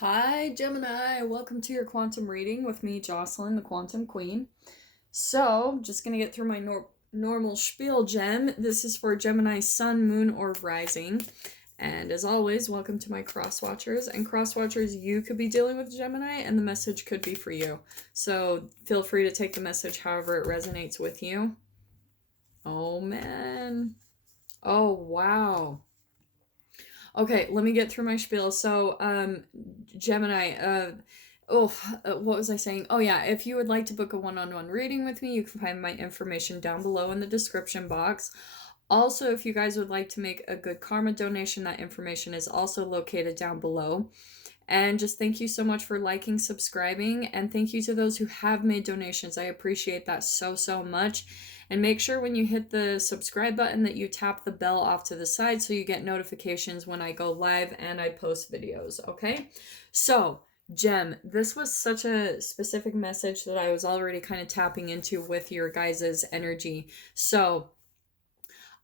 Hi, Gemini. Welcome to your quantum reading with me, Jocelyn, the Quantum Queen. So, just gonna get through my normal spiel, Gem. This is for Gemini Sun, Moon, or Rising. And as always, welcome to my cross watchers. And cross watchers, you could be dealing with Gemini, and the message could be for you. So, feel free to take the message however it resonates with you. Oh, man. Oh, wow. Okay, let me get through my spiel. So, Gemini, what was I saying? Oh, yeah, if you would like to book a one on one reading with me, you can find my information down below in the description box. Also, if you guys would like to make a good karma donation, that information is also located down below. And just thank you so much for liking, subscribing, and thank you to those who have made donations. I appreciate that so much. And make sure when you hit the subscribe button that you tap the bell off to the side so you get notifications when I go live and I post videos, okay? So, Gem, this was such a specific message that I was already kind of tapping into with your guys' energy. So,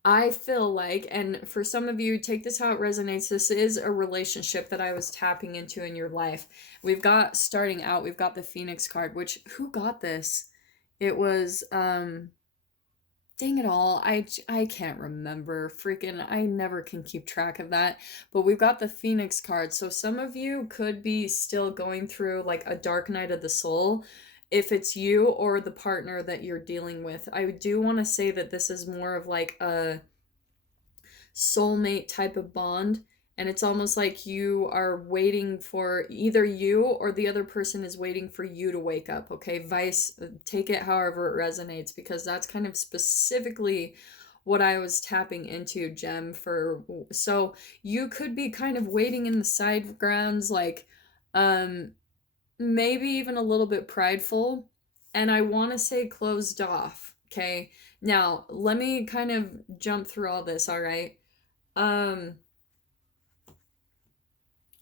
I feel like, and for some of you, take this how it resonates. This is a relationship that I was tapping into in your life. Starting out, we've got the Phoenix card, which, who got this? It was, dang it all. I can't remember. Freaking, I never can keep track of that. But we've got the Phoenix card. So some of you could be still going through like a dark night of the soul if it's you or the partner that you're dealing with. I do want to say that this is more of like a soulmate type of bond, and it's almost like you are waiting for either you or the other person is waiting for you to wake up. Okay, vice, take it however it resonates, because that's kind of specifically what I was tapping into, Gem. For so you could be kind of waiting in the side grounds, like um maybe even a little bit prideful, and I want to say closed off. Okay, now let me kind of jump through all this. All right, um,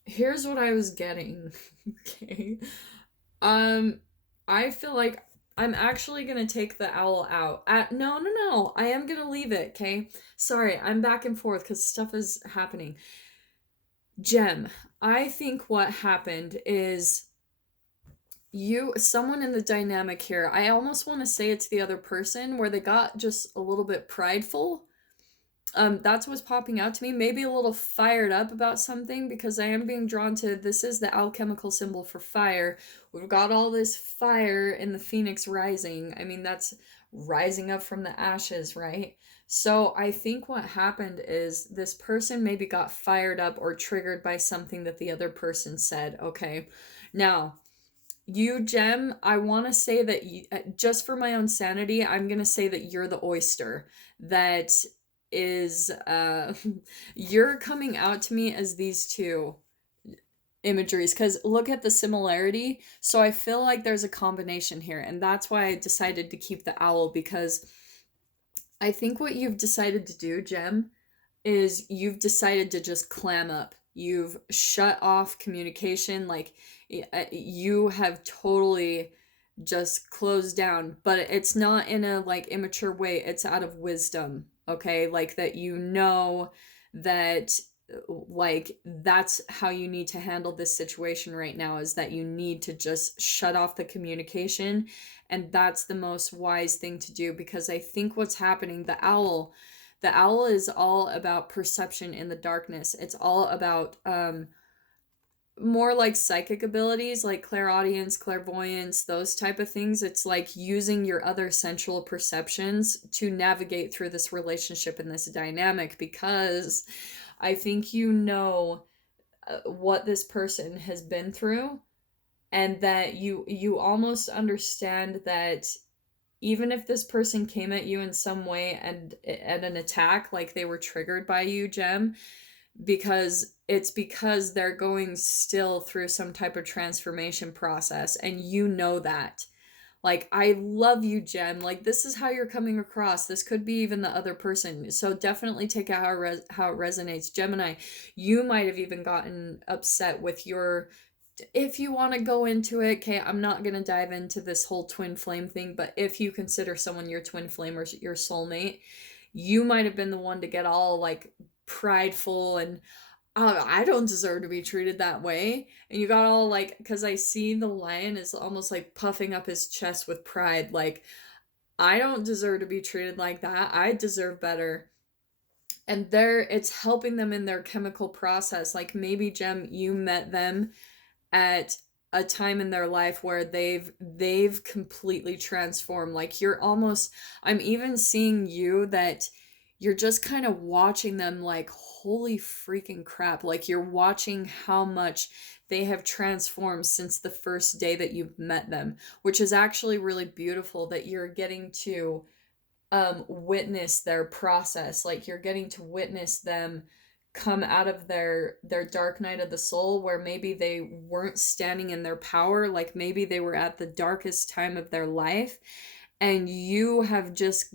here's what I was getting. Okay. Um, I feel like I'm actually gonna take the owl out. No. I am gonna leave it, okay? Sorry, I'm back and forth because stuff is happening. Gem, I think what happened is someone in the dynamic here, I almost want to say it's the other person where they got just a little bit prideful. That's what's popping out to me. Maybe a little fired up about something, because I am being drawn to, this is the alchemical symbol for fire. We've got all this fire in the phoenix rising. I mean, that's rising up from the ashes, right? So I think what happened is this person maybe got fired up or triggered by something that the other person said. Okay. Now, you, Gem, I want to say that just for my own sanity, I'm going to say that you're the oyster that is you're coming out to me as these two imageries, because look at the similarity. So I feel like there's a combination here, and that's why I decided to keep the owl, because I think what you've decided to do, Gem, is you've decided to just clam up. You've shut off communication. Like, you have totally just closed down, but it's not in a like immature way. It's out of wisdom, okay? Like that, that like that's how you need to handle this situation right now, is that you need to just shut off the communication, and that's the most wise thing to do. Because I think what's happening, the owl is all about perception in the darkness. It's all about more like psychic abilities, like clairaudience, clairvoyance, those type of things. It's like using your other sensual perceptions to navigate through this relationship and this dynamic, because I think what this person has been through, and that you almost understand that even if this person came at you in some way and at an attack, like they were triggered by you, Gem, because they're going still through some type of transformation process, and you know that. Like, I love you, Gem. Like, this is how you're coming across. This could be even the other person. So definitely take out how it resonates. Gemini, you might have even gotten upset with your, if you want to go into it, okay, I'm not going to dive into this whole twin flame thing, but if you consider someone your twin flame or your soulmate, you might have been the one to get all like prideful and I don't deserve to be treated that way. And you got all like, because I see the lion is almost like puffing up his chest with pride. Like, I don't deserve to be treated like that. I deserve better. And it's helping them in their chemical process. Like maybe, Jem, you met them at a time in their life where they've completely transformed. Like you're almost, I'm even seeing you that you're just kind of watching them like holy freaking crap. Like you're watching how much they have transformed since the first day that you've met them, which is actually really beautiful that you're getting to witness their process. Like you're getting to witness them come out of their dark night of the soul, where maybe they weren't standing in their power, like maybe they were at the darkest time of their life, and you have just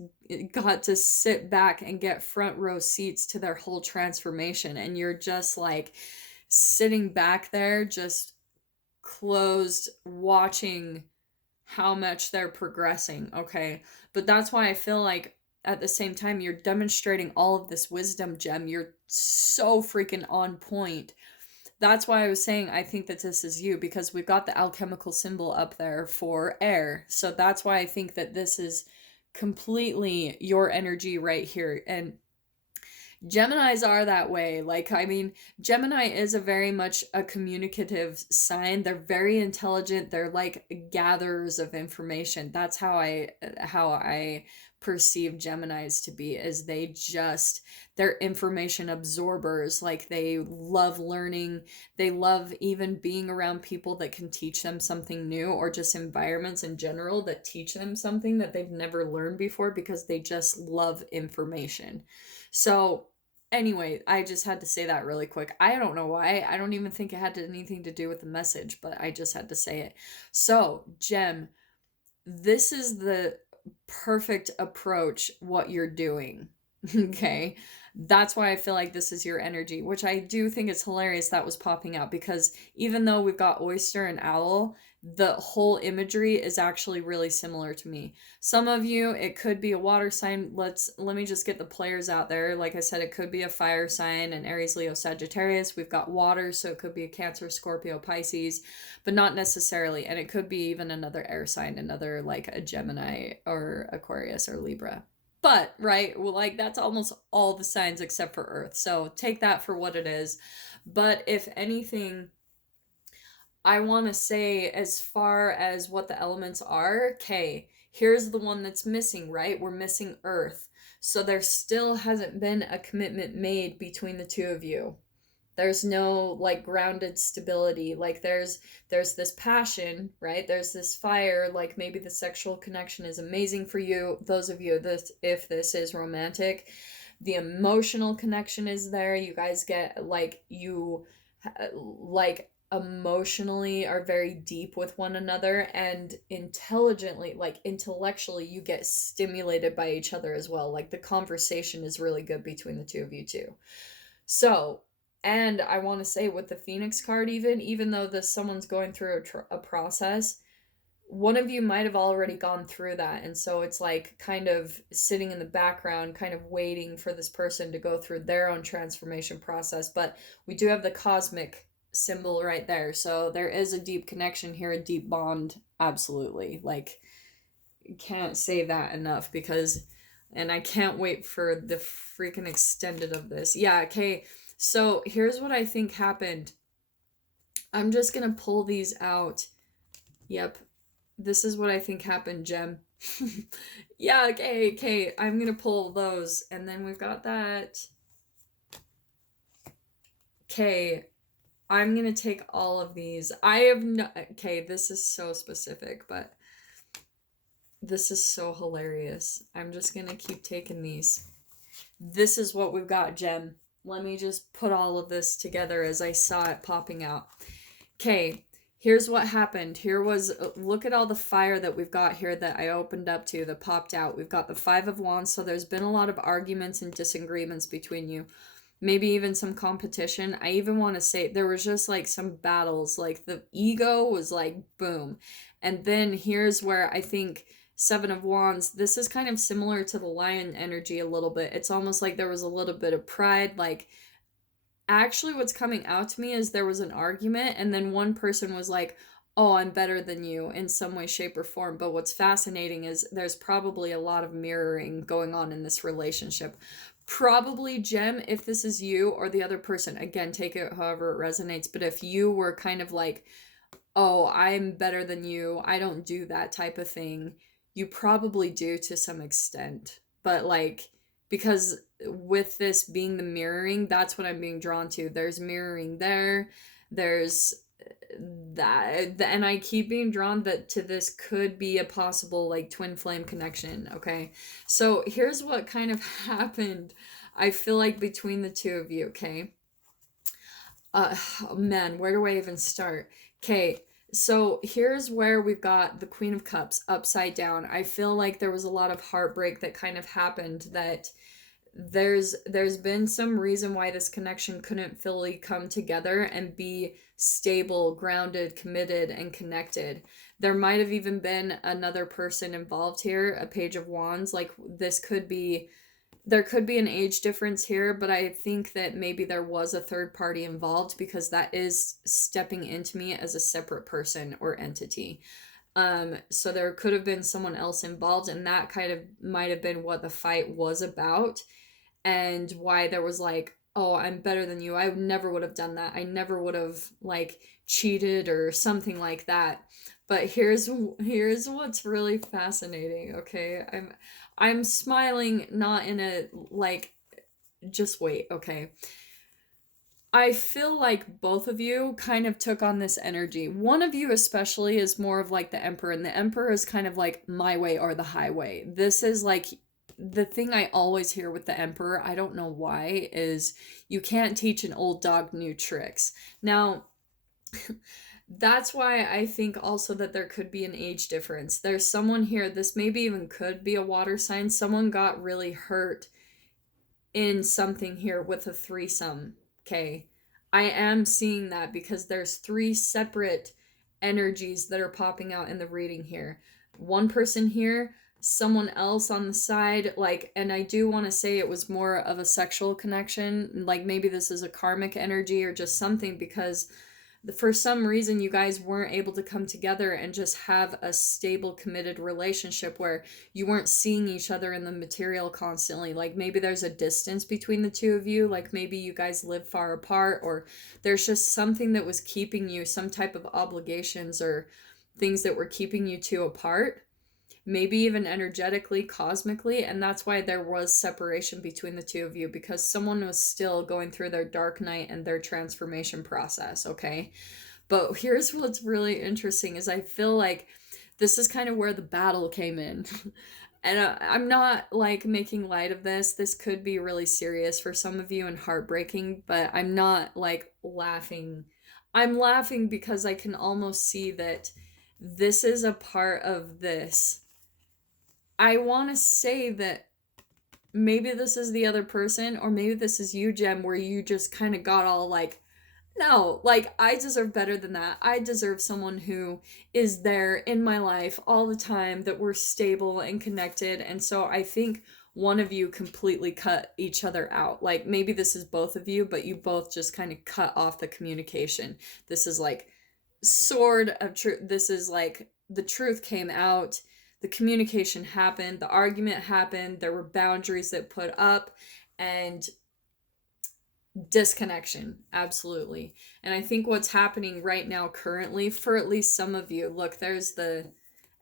got to sit back and get front row seats to their whole transformation, and you're just like sitting back there just closed watching how much they're progressing, okay? But that's why I feel like at the same time you're demonstrating all of this wisdom, Jem. You're so freaking on point. That's why I was saying I think that this is you, because we've got the alchemical symbol up there for air. So that's why I think that this is completely your energy right here. And Geminis are that way. Like, I mean, Gemini is a very much a communicative sign. They're very intelligent. They're like gatherers of information. That's how I perceive Geminis to be, is they're information absorbers. Like they love learning. They love even being around people that can teach them something new, or just environments in general that teach them something that they've never learned before, because they just love information. So, anyway, I just had to say that really quick. I don't know why. I don't even think it had anything to do with the message, but I just had to say it. So, Jem, this is the perfect approach what you're doing. Okay? That's why I feel like this is your energy, which I do think it's hilarious that was popping out, because even though we've got oyster and owl, the whole imagery is actually really similar to me. Some of you, it could be a water sign. Let me just get the players out there. Like I said, it could be a fire sign, an Aries, Leo, Sagittarius. We've got water, so it could be a Cancer, Scorpio, Pisces, but not necessarily. And it could be even another air sign, another like a Gemini or Aquarius or Libra. But, right, well, like that's almost all the signs except for Earth. So take that for what it is. But if anything, I want to say, as far as what the elements are, okay, here's the one that's missing, right? We're missing Earth. So there still hasn't been a commitment made between the two of you. There's no like grounded stability. Like there's this passion, right? There's this fire. Like maybe the sexual connection is amazing for you, those of you that if this is romantic. The emotional connection is there. You guys get like like emotionally are very deep with one another, and intelligently, like intellectually, you get stimulated by each other as well. Like the conversation is really good between the two of you too. So, and I want to say with the Phoenix card, even though this someone's going through a process, one of you might have already gone through that, and so it's like kind of sitting in the background, kind of waiting for this person to go through their own transformation process. But we do have the cosmic symbol right there, so there is a deep connection here, a deep bond. Absolutely, like can't say that enough, because and I can't wait for the freaking extended of this. Yeah, okay. So here's what I think happened. I'm just gonna pull these out. Yep. This is what I think happened, Jem. Yeah, okay. I'm gonna pull those, and then we've got that. Okay. I'm gonna take all of these. I have no. Okay, this is so specific, but this is so hilarious. I'm just gonna keep taking these. This is what we've got, Jem. Let me just put all of this together as I saw it popping out. Okay, here's what happened. Look at all the fire that we've got here that I opened up to, that popped out. We've got the Five of Wands, so there's been a lot of arguments and disagreements between you. Maybe even some competition. I even want to say there was just like some battles. Like the ego was like boom. And then here's where I think Seven of Wands, this is kind of similar to the lion energy a little bit. It's almost like there was a little bit of pride, like actually what's coming out to me is there was an argument, and then one person was like, oh, I'm better than you in some way, shape, or form. But what's fascinating is there's probably a lot of mirroring going on in this relationship. Probably, Jem, if this is you or the other person, again, take it however it resonates. But if you were kind of like, oh, I'm better than you, I don't do that type of thing, you probably do to some extent. But like, because with this being the mirroring, that's what I'm being drawn to. There's mirroring there, there's that, and I keep being drawn that to this could be a possible like twin flame connection. Okay, so here's what kind of happened, I feel like, between the two of you. Okay, oh man, where do I even start? Okay, so here's where we've got the Queen of Cups upside down. I feel like there was a lot of heartbreak that kind of happened, that there's been some reason why this connection couldn't fully come together and be stable, grounded, committed, and connected. There might have even been another person involved here, a Page of Wands. Like, this could be, there could be an age difference here, but I think that maybe there was a third party involved, because that is stepping into me as a separate person or entity. So there could have been someone else involved, and that kind of might have been what the fight was about, and why there was like, oh, I'm better than you. I never would have done that. I never would have like cheated or something like that. But here's what's really fascinating, okay? I'm smiling, not in a like, just wait, okay? I feel like both of you kind of took on this energy. One of you especially is more of like the Emperor, and the Emperor is kind of like my way or the highway. This is like the thing I always hear with the Emperor, I don't know why, is you can't teach an old dog new tricks. Now, that's why I think also that there could be an age difference. There's someone here, this maybe even could be a water sign. Someone got really hurt in something here with a threesome. Okay. I am seeing that because there's three separate energies that are popping out in the reading here. One person here, someone else on the side, like, and I do want to say it was more of a sexual connection. Like, maybe this is a karmic energy or just something, because for some reason you guys weren't able to come together and just have a stable, committed relationship where you weren't seeing each other in the material constantly. Like, maybe there's a distance between the two of you, like maybe you guys live far apart, or there's just something that was keeping you, some type of obligations or things that were keeping you two apart, maybe even energetically, cosmically, and that's why there was separation between the two of you, because someone was still going through their dark night and their transformation process. Okay, but here's what's really interesting is I feel like this is kind of where the battle came in. And I'm not like making light of this could be really serious for some of you and heartbreaking, but I'm not like laughing. I'm laughing because I can almost see that this is a part of this. I want to say that maybe this is the other person, or maybe this is you, Jem, where you just kind of got all like, no, like, I deserve better than that. I deserve someone who is there in my life all the time, that we're stable and connected. And so I think one of you completely cut each other out. Like, maybe this is both of you, but you both just kind of cut off the communication. This is like sword of truth. This is like the truth came out, the communication happened, the argument happened, there were boundaries that put up, and disconnection, absolutely. And I think what's happening right now currently for at least some of you, look, there's the,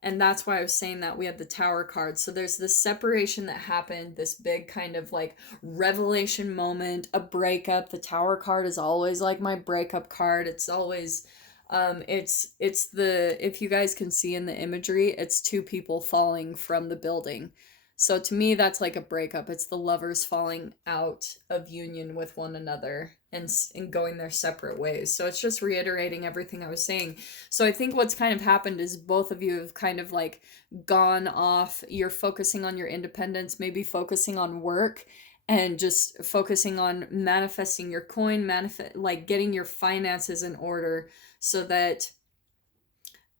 and that's why I was saying that we have the Tower card. So there's this separation that happened, this big kind of like revelation moment, a breakup. The Tower card is always like my breakup card. It's always it's the, if you guys can see in the imagery, it's two people falling from the building. So to me, that's like a breakup. It's the lovers falling out of union with one another and going their separate ways. So it's just reiterating everything I was saying. So I think what's kind of happened is both of you have kind of like gone off. You're focusing on your independence, maybe focusing on work, and just focusing on manifesting your coin, like getting your finances in order, so that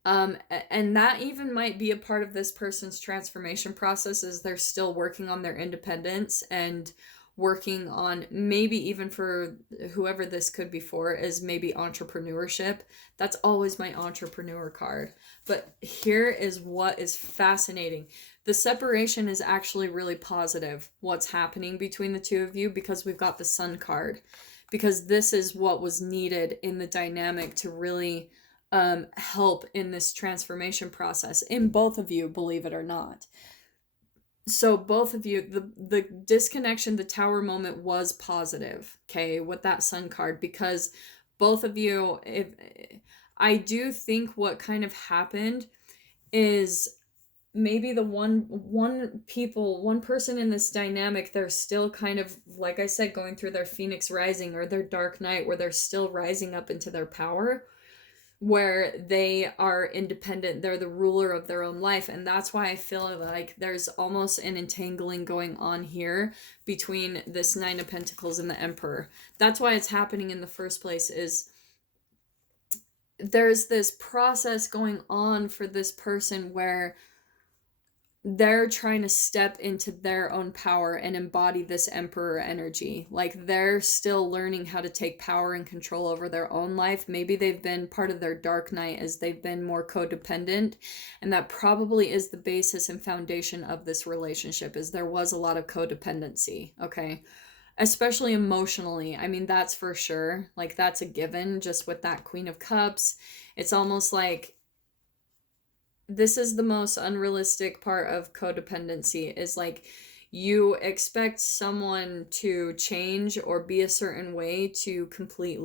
and that even might be a part of this person's transformation process, is they're still working on their independence and working on, maybe even for whoever this could be for, is maybe entrepreneurship. That's always my entrepreneur card. But here is what is fascinating. The separation is actually really positive, what's happening between the two of you, because we've got the Sun card. Because this is what was needed in the dynamic to really help in this transformation process in both of you, believe it or not. So both of you, the disconnection, the Tower moment was positive, okay, with that Sun card, because both of you, if I do think what kind of happened is maybe the one person in this dynamic, they're still kind of, like I said, going through their Phoenix rising or their dark night, where they're still rising up into their power, where they are independent, they're the ruler of their own life. And that's why I feel like there's almost an entangling going on here between this Nine of Pentacles and the Emperor. That's why it's happening in the first place, is there's this process going on for this person where they're trying to step into their own power and embody this Emperor energy. Like, they're still learning how to take power and control over their own life. Maybe they've been part of their dark night as they've been more codependent, and that probably is the basis and foundation of this relationship, is there was a lot of codependency, okay? Especially emotionally. I mean, that's for sure. Like, that's a given, just with that Queen of Cups. It's almost like this is the most unrealistic part of codependency, is like, you expect someone to change or be a certain way to complete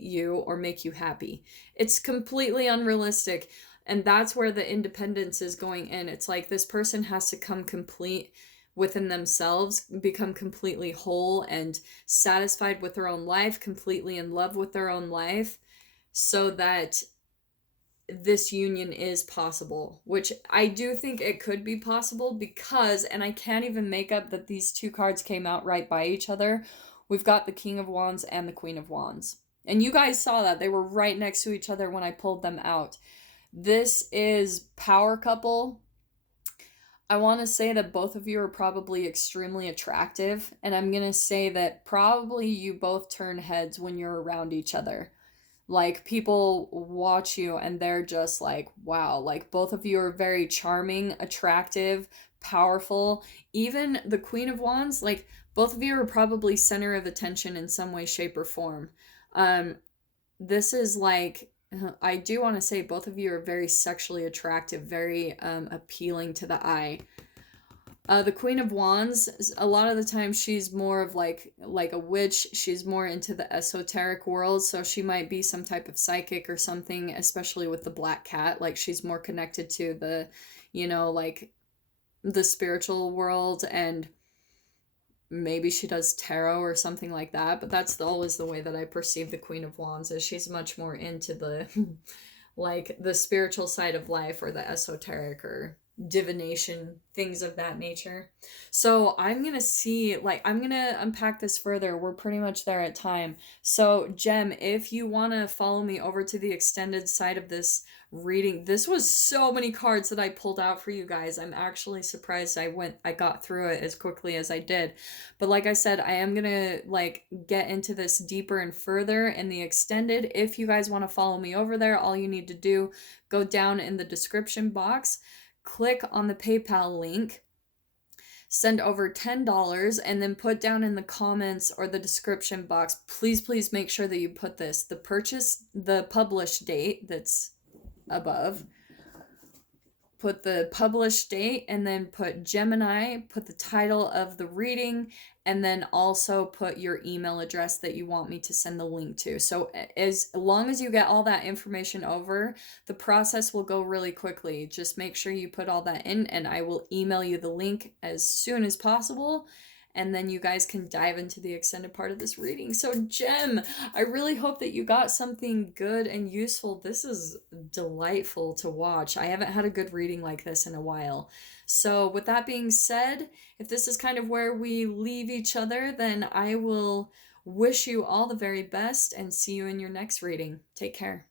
you or make you happy. It's completely unrealistic. And that's where the independence is going in. It's like this person has to come complete within themselves, become completely whole and satisfied with their own life, completely in love with their own life, so that this union is possible, which I do think it could be possible, because, and I can't even make up that these two cards came out right by each other. We've got the King of Wands and the Queen of Wands. And you guys saw that. They were right next to each other when I pulled them out. This is power couple. I want to say that both of you are probably extremely attractive. And I'm going to say that probably you both turn heads when you're around each other. Like, people watch you and they're just like, wow. Like, both of you are very charming, attractive, powerful. Even the Queen of Wands, like, both of you are probably center of attention in some way, shape, or form. This is like, I do want to say both of you are very sexually attractive, very appealing to the eye. The Queen of Wands, a lot of the time she's more of like a witch. She's more into the esoteric world, so she might be some type of psychic or something, especially with the black cat. Like, she's more connected to the, like the spiritual world, and maybe she does tarot or something like that. But that's always the way that I perceive the Queen of Wands, is she's much more into the like the spiritual side of life, or the esoteric, or divination, things of that nature. So I'm gonna see, like, I'm gonna unpack this further. We're pretty much there at time. So Jem, if you want to follow me over to the extended side of this reading, this was so many cards that I pulled out for you guys. I'm actually surprised I got through it as quickly as I did. But like I said, I am gonna like get into this deeper and further in the extended. If you guys want to follow me over there, all you need to do, go down in the description box, click on the PayPal link, send over $10, and then put down in the comments or the description box, please make sure that you put the published date that's above. Put the published date, and then put Gemini, put the title of the reading, and then also put your email address that you want me to send the link to. So as long as you get all that information over, the process will go really quickly. Just make sure you put all that in, and I will email you the link as soon as possible. And then you guys can dive into the extended part of this reading. So Jem, I really hope that you got something good and useful. This is delightful to watch. I haven't had a good reading like this in a while. So with that being said, if this is kind of where we leave each other, then I will wish you all the very best and see you in your next reading. Take care.